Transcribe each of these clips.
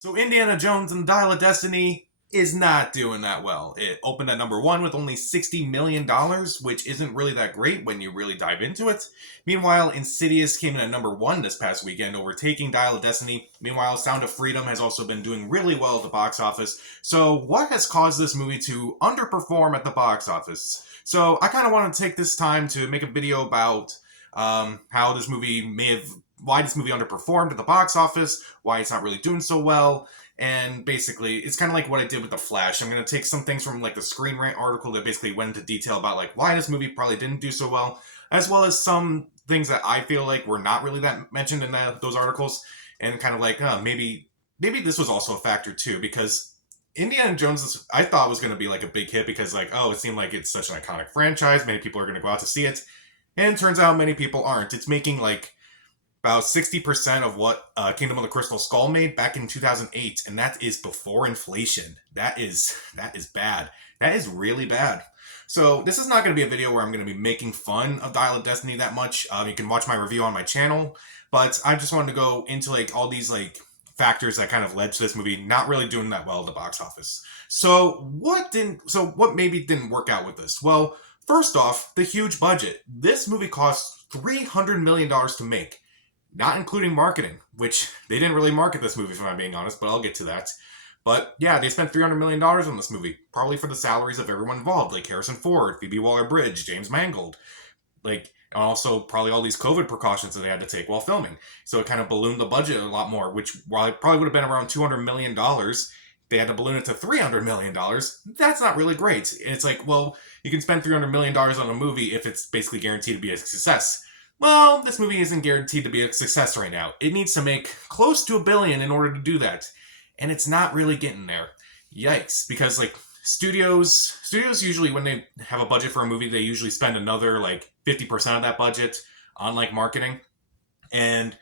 So Indiana Jones and the Dial of Destiny is not doing that well. It opened at number one with only $60 million, which isn't really that great when you really dive into it. Meanwhile, Insidious came in at number one this past weekend, overtaking Dial of Destiny. Meanwhile, Sound of Freedom has also been doing really well at the box office. So what has caused this movie to underperform at the box office? So I kind of want to take this time to make a video about how this movie may have why this movie underperformed at the box office, why it's not really doing so well, and basically it's kind of like what I did with The Flash. I'm going to take some things from like the Screen Rant article that basically went into detail about like why this movie probably didn't do so well, as well as some things that I feel like were not really that mentioned in those articles, and kind of like maybe this was also a factor too, because Indiana Jones I thought was going to be like a big hit because like, oh, it seemed like it's such an iconic franchise, many people are going to go out to see it, and it turns out many people aren't. It's making like about 60% of what Kingdom of the Crystal Skull made back in 2008, and that is before inflation. That is bad. That is really bad. So this is not going to be a video where I'm going to be making fun of Dial of Destiny that much. You can watch my review on my channel, but I just wanted to go into like all these like factors that kind of led to this movie not really doing that well at the box office. So what maybe didn't work out with this? Well, first off, the huge budget. This movie cost $300 million to make, not including marketing, which they didn't really market this movie, if I'm being honest, but I'll get to that. But yeah, they spent $300 million on this movie, probably for the salaries of everyone involved, like Harrison Ford, Phoebe Waller-Bridge, James Mangold, like, and also probably all these COVID precautions that they had to take while filming. So it kind of ballooned the budget a lot more, which while it probably would have been around $200 million, they had to balloon it to $300 million. That's not really great. And it's like, well, you can spend $300 million on a movie if it's basically guaranteed to be a success. Well, this movie isn't guaranteed to be a success right now. It needs to make close to $1 billion in order to do that, and it's not really getting there. Yikes! Because like studios usually, when they have a budget for a movie, they usually spend another like 50% of that budget on like marketing, and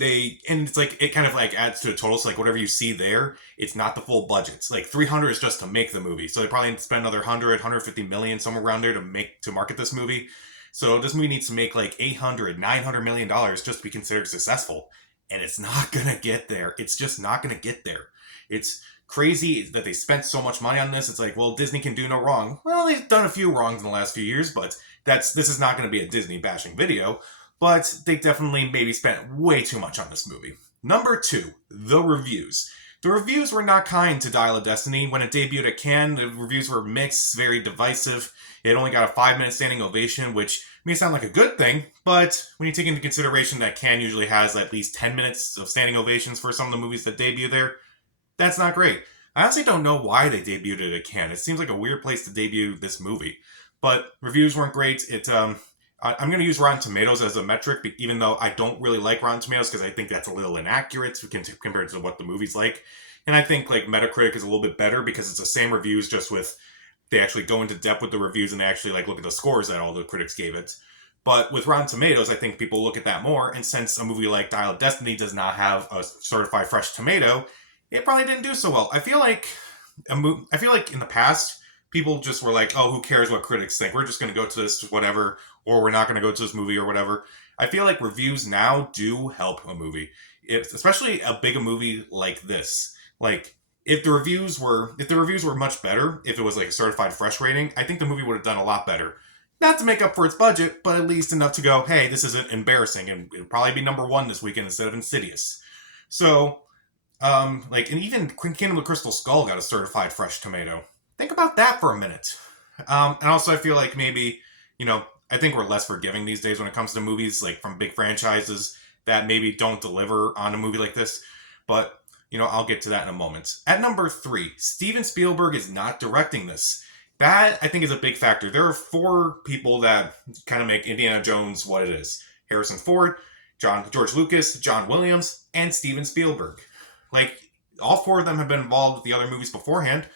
it's like it kind of like adds to a total. So like whatever you see there, it's not the full budget. It's like 300 is just to make the movie, so they probably spend another 150 million somewhere around there to market this movie. So this movie needs to make like 800, $900 million just to be considered successful. And it's not going to get there. It's just not going to get there. It's crazy that they spent so much money on this. It's like, well, Disney can do no wrong. Well, they've done a few wrongs in the last few years, but this is not going to be a Disney bashing video. But they definitely maybe spent way too much on this movie. Number two, the reviews. The reviews were not kind to Dial of Destiny. When it debuted at Cannes, the reviews were mixed, very divisive. It only got a 5-minute standing ovation, which may sound like a good thing, but when you take into consideration that Cannes usually has at least 10 minutes of standing ovations for some of the movies that debut there, that's not great. I honestly don't know why they debuted it at Cannes. It seems like a weird place to debut this movie. But reviews weren't great. I'm going to use Rotten Tomatoes as a metric, even though I don't really like Rotten Tomatoes because I think that's a little inaccurate compared to what the movie's like. And I think like Metacritic is a little bit better because it's the same reviews, just with they actually go into depth with the reviews and they actually like look at the scores that all the critics gave it. But with Rotten Tomatoes, I think people look at that more. And since a movie like Dial of Destiny does not have a certified fresh tomato, it probably didn't do so well. I feel like in the past people just were like, oh, who cares what critics think? We're just going to go to this whatever, or we're not going to go to this movie or whatever. I feel like reviews now do help a movie, especially a big movie like this. Like if the reviews were much better, if it was like a certified fresh rating, I think the movie would have done a lot better. Not to make up for its budget, but at least enough to go, hey, this isn't embarrassing, and it'll probably be number one this weekend instead of Insidious. So, and even Kingdom of the Crystal Skull got a certified fresh tomato. Think about that for a minute. And also, I feel like maybe, I think we're less forgiving these days when it comes to movies, like from big franchises that maybe don't deliver on a movie like this. But I'll get to that in a moment. At number 3, Steven Spielberg is not directing this. That, I think, is a big factor. There are 4 people that kind of make Indiana Jones what it is. Harrison Ford, George Lucas, John Williams, and Steven Spielberg. Like, all 4 of them have been involved with the other movies beforehand,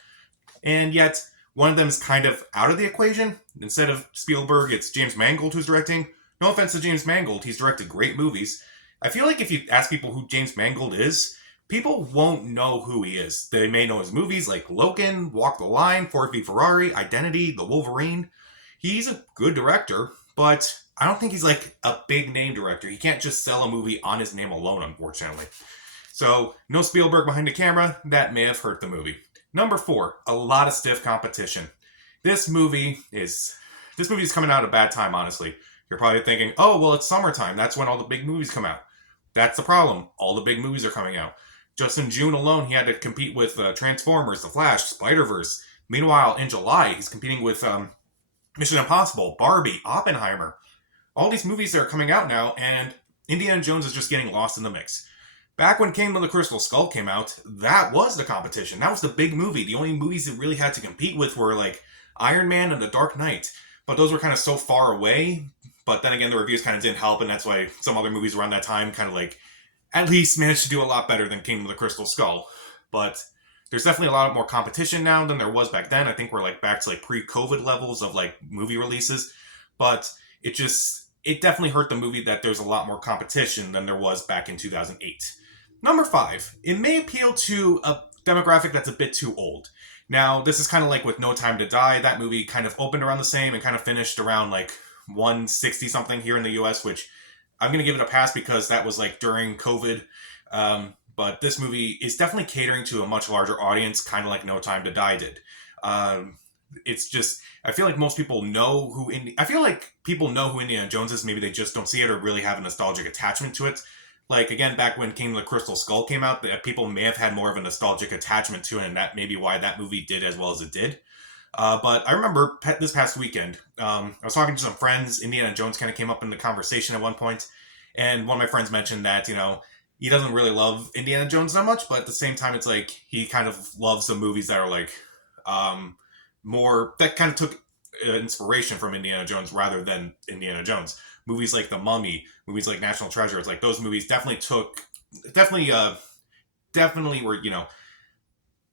and yet one of them is kind of out of the equation. Instead of Spielberg, it's James Mangold who's directing. No offense to James Mangold, he's directed great movies. I feel like if you ask people who James Mangold is, people won't know who he is. They may know his movies like Logan, Walk the Line, Ford v Ferrari, Identity, The Wolverine. He's a good director, but I don't think he's like a big name director. He can't just sell a movie on his name alone, unfortunately. So, no Spielberg behind the camera, that may have hurt the movie. Number 4, a lot of stiff competition. This movie is coming out at a bad time, honestly. You're probably thinking, oh, well, it's summertime. That's when all the big movies come out. That's the problem. All the big movies are coming out. Just in June alone, he had to compete with Transformers, The Flash, Spider-Verse. Meanwhile, in July, he's competing with Mission Impossible, Barbie, Oppenheimer. All these movies that are coming out now, and Indiana Jones is just getting lost in the mix. Back when Kingdom of the Crystal Skull came out, that was the competition. That was the big movie. The only movies that really had to compete with were like Iron Man and The Dark Knight. But those were kind of so far away. But then again, the reviews kind of didn't help, and that's why some other movies around that time kind of like at least managed to do a lot better than Kingdom of the Crystal Skull. But there's definitely a lot more competition now than there was back then. I think we're like back to like pre-COVID levels of like movie releases. But it definitely hurt the movie that there's a lot more competition than there was back in 2008. Number 5, it may appeal to a demographic that's a bit too old. Now, this is kind of like with No Time to Die. That movie kind of opened around the same and kind of finished around like 160 something here in the US, which I'm going to give it a pass because that was like during COVID. But this movie is definitely catering to a much larger audience, kind of like No Time to Die did. It's just, I feel like most people know who people know who Indiana Jones is. Maybe they just don't see it or really have a nostalgic attachment to it. Like, again, back when Kingdom of the Crystal Skull came out, people may have had more of a nostalgic attachment to it, and that may be why that movie did as well as it did. But I remember this past weekend, I was talking to some friends. Indiana Jones kind of came up in the conversation at one point, and one of my friends mentioned that, he doesn't really love Indiana Jones that much, but at the same time, it's like he kind of loves the movies that are like more, that kind of took inspiration from Indiana Jones rather than Indiana Jones. Movies like The Mummy, movies like National Treasure, it's like those movies definitely were,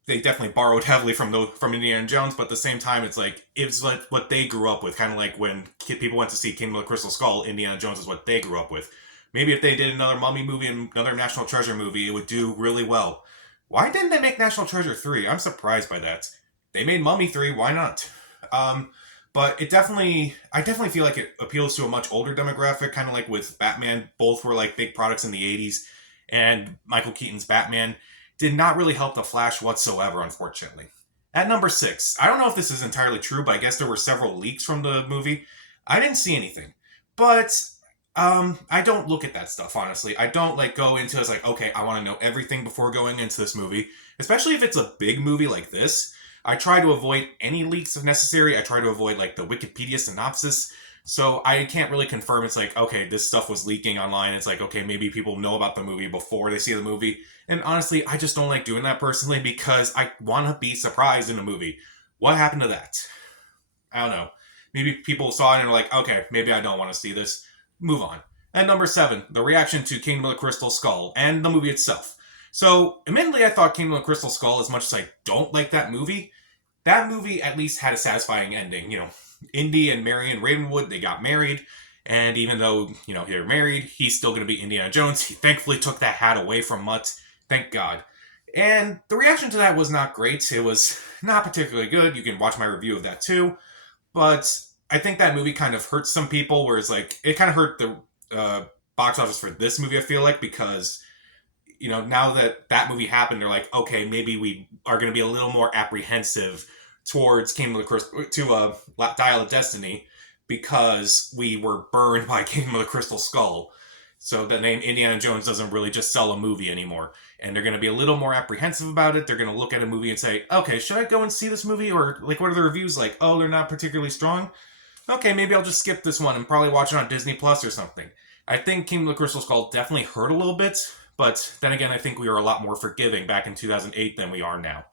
they definitely borrowed heavily from Indiana Jones, but at the same time, it's like, it's what they grew up with. Kind of like when people went to see Kingdom of the Crystal Skull, Indiana Jones is what they grew up with. Maybe if they did another Mummy movie and another National Treasure movie, it would do really well. Why didn't they make National Treasure 3? I'm surprised by that. They made Mummy 3, why not? But I definitely feel like it appeals to a much older demographic, kind of like with Batman. Both were like big products in the 80s, and Michael Keaton's Batman did not really help The Flash whatsoever, unfortunately. At number 6, I don't know if this is entirely true, but I guess there were several leaks from the movie. I didn't see anything. But I don't look at that stuff, honestly. I don't like go into it's like, okay, I want to know everything before going into this movie, especially if it's a big movie like this. I try to avoid any leaks if necessary. I try to avoid like the Wikipedia synopsis. So I can't really confirm it's like, okay, this stuff was leaking online. It's like, okay, maybe people know about the movie before they see the movie. And honestly, I just don't like doing that personally because I want to be surprised in a movie. What happened to that? I don't know. Maybe people saw it and are like, okay, maybe I don't want to see this. Move on. At number 7, the reaction to Kingdom of the Crystal Skull and the movie itself. So, admittedly, I thought Kingdom of the Crystal Skull, as much as I don't like that movie at least had a satisfying ending. Indy and Marion Ravenwood, they got married, and even though, they're married, he's still going to be Indiana Jones. He thankfully took that hat away from Mutt. Thank God. And the reaction to that was not great. It was not particularly good. You can watch my review of that too. But I think that movie kind of hurt some people, whereas like it kind of hurt the box office for this movie, I feel like, because now that movie happened, they're like, okay, maybe we are going to be a little more apprehensive towards Kingdom of the Crystal Dial of Destiny because we were burned by Kingdom of the Crystal Skull. So the name Indiana Jones doesn't really just sell a movie anymore. And they're going to be a little more apprehensive about it. They're going to look at a movie and say, okay, should I go and see this movie? Or like, what are the reviews like? Oh, they're not particularly strong. Okay, maybe I'll just skip this one and probably watch it on Disney Plus or something. I think Kingdom of the Crystal Skull definitely hurt a little bit. But then again, I think we were a lot more forgiving back in 2008 than we are now.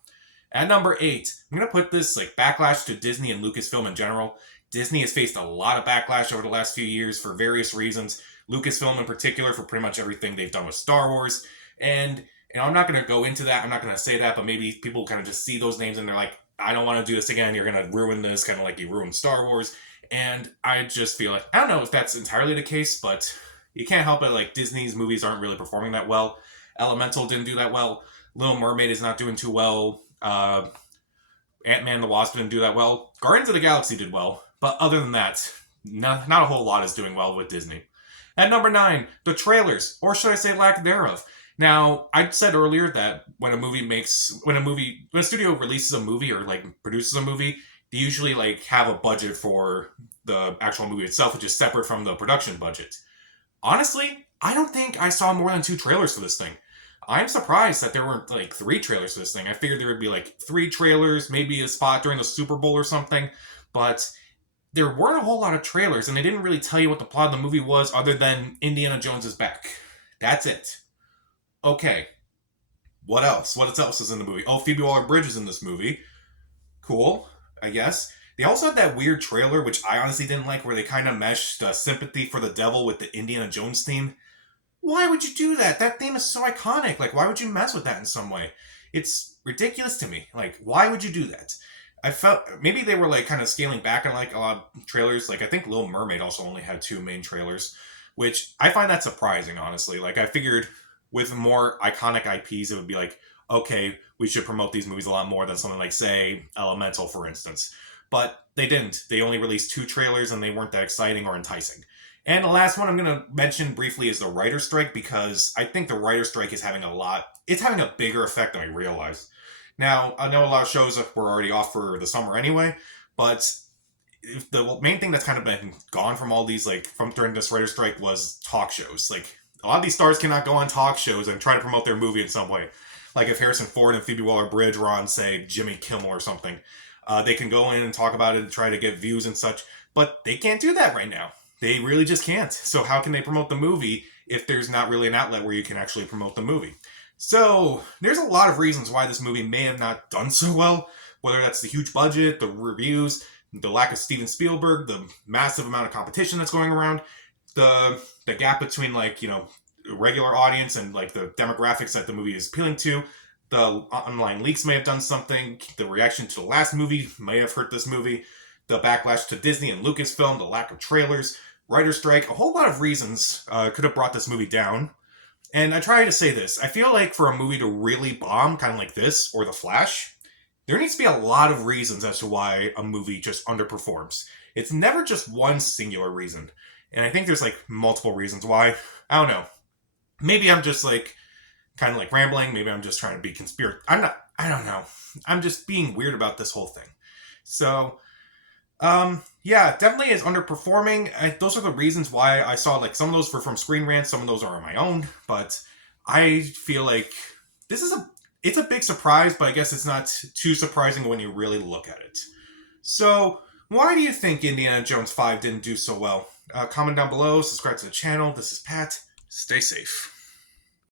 At number 8, I'm going to put this like backlash to Disney and Lucasfilm in general. Disney has faced a lot of backlash over the last few years for various reasons. Lucasfilm in particular for pretty much everything they've done with Star Wars. And I'm not going to go into that. I'm not going to say that, but maybe people kind of just see those names and they're like, I don't want to do this again. You're going to ruin this, kind of like you ruined Star Wars. And I just feel like, I don't know if that's entirely the case, but you can't help it. Like, Disney's movies aren't really performing that well. Elemental didn't do that well. Little Mermaid is not doing too well. Ant-Man and the Wasp didn't do that well. Guardians of the Galaxy did well. But other than that, not a whole lot is doing well with Disney. At number 9, the trailers, or should I say lack thereof. Now, I said earlier that when a studio releases a movie or like produces a movie, they usually like have a budget for the actual movie itself, which is separate from the production budget. Honestly, I don't think I saw more than 2 trailers for this thing. I'm surprised that there weren't like 3 trailers for this thing. I figured there would be like 3 trailers, maybe a spot during the Super Bowl or something, but there weren't a whole lot of trailers, and they didn't really tell you what the plot of the movie was other than Indiana Jones is back. That's it. Okay, what else? What else is in the movie? Oh, Phoebe Waller-Bridge is in this movie. Cool, I guess. They also had that weird trailer, which I honestly didn't like, where they kind of meshed sympathy for the devil with the Indiana Jones theme. Why would you do that? That theme is so iconic. Like, why would you mess with that in some way? It's ridiculous to me. Like, why would you do that? I felt maybe they were like kind of scaling back on like a lot of trailers. Like, I think Little Mermaid also only had 2 main trailers, which I find that surprising, honestly. Like, I figured with more iconic IPs, it would be like, okay, we should promote these movies a lot more than something like, say, Elemental, for instance. But they didn't. They only released 2 trailers and they weren't that exciting or enticing. And the last one I'm going to mention briefly is the writer strike, because I think the writer strike is it's having a bigger effect than I realized. Now, I know a lot of shows were already off for the summer anyway, but if the main thing that's kind of been gone from all these, like, from during this writer strike was talk shows. Like, a lot of these stars cannot go on talk shows and try to promote their movie in some way. Like, if Harrison Ford and Phoebe Waller-Bridge were on, say, Jimmy Kimmel or something, they can go in and talk about it and try to get views and such, but they can't do that right now. They really just can't. So how can they promote the movie if there's not really an outlet where you can actually promote the movie? So there's a lot of reasons why this movie may have not done so well, whether that's the huge budget, the reviews, the lack of Steven Spielberg, the massive amount of competition that's going around, the gap between, like, regular audience and like the demographics that the movie is appealing to. The online leaks may have done something. The reaction to the last movie may have hurt this movie. The backlash to Disney and Lucasfilm, the lack of trailers, writer strike, a whole lot of reasons could have brought this movie down. And I try to say this. I feel like for a movie to really bomb, kind of like this, or The Flash, there needs to be a lot of reasons as to why a movie just underperforms. It's never just one singular reason. And I think there's like multiple reasons why. I don't know. Maybe I'm just like kind of like rambling. Maybe I'm just trying to be I don't know. I'm just being weird about this whole thing. So, yeah, definitely is underperforming. Those are the reasons why I saw, like, some of those were from Screen Rant, some of those are on my own, but I feel like it's a big surprise, but I guess it's not too surprising when you really look at it. So, why do you think Indiana Jones 5 didn't do so well? Comment down below, subscribe to the channel. This is Pat. Stay safe.